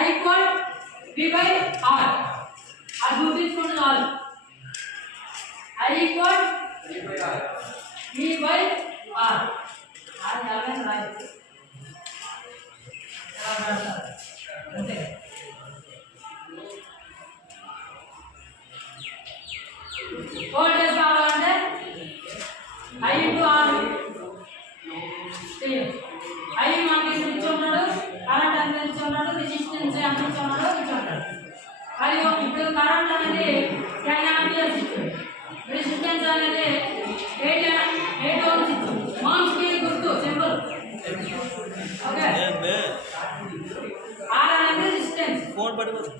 I equal V by R. అది గుర్తుంచుకోండి చాలు. I equal V by R. అది ఎలాగైనా రాయొచ్చు. ఎలా రాస్తారు అంతే. వోల్టేజ్ కావాలంటే I into R చేయండి. I మనకి ఇచ్చి ఉన్నాడు, కరెంట్ ఎంత ఇచ్చి ఉన్నాడు, రెసిస్టెన్స్ ఎంత ఇచ్చి ఉన్నాడో ఇచ్చి ఉంటాడు. మరియు ఇప్పుడు కరెంట్ అనేది 10 ఆంపియర్స్ ఇచ్చాడు, రెసిస్టెన్స్ అనేది 8 ఓమ్స్ ఇచ్చాడు. ఓమ్స్ కి గుర్తు సింపుల్. ఓకే, R అనేది రెసిస్టెన్స్.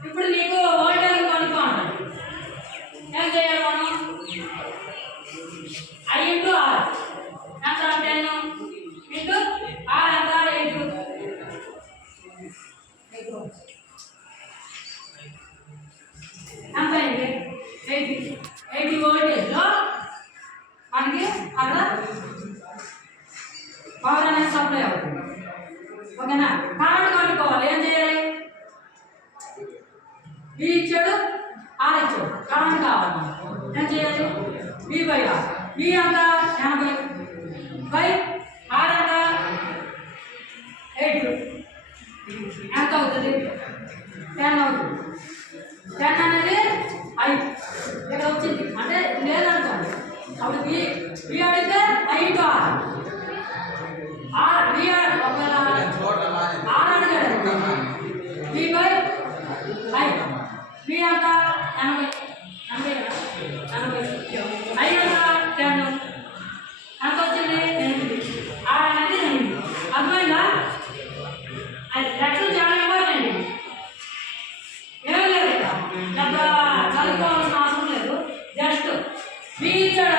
ఇప్పుడు నీకు వోల్టేజ్ కనుక్కో అంటాడు. ఏం చేయాలి మనం? I into R ఎంత 10 into R ఎంత 8 ఎంత అయింది? 80 వోల్టేజ్లో మనకి అక్కడ పవర్ అనేది సప్లై అవుతుంది. ఓకేనా? కరెంట్ కనుక్కోవాలి. ఏం చేయాలి? V ఇచ్చాడు, R ఇచ్చాడు, కరెంట్ కావాలి మనకు. ఏం చేయాలి? V by R. V ఎంత 80 బై R ఎంత 8 ఎంత అవుతుంది? 10 అవుతుంది. 10 అనేది I ఇక్కడ వచ్చింది అంటే లేదనుకోండి. అప్పుడు V అడిగితే I into R. V ఒకవేళ R అడిగాడు V by I. V ఎంత 80 I ఎంత 10 ఎంత వచ్చింది? 8. R అనేది 8. అర్థమైందా? అది లెక్కలు చాలా ఇంపార్టెంట్. ఏం లేదు, పెద్ద చదువుకోవాల్సిన అవసరం లేదు. జస్ట్ V ఇచ్చాడు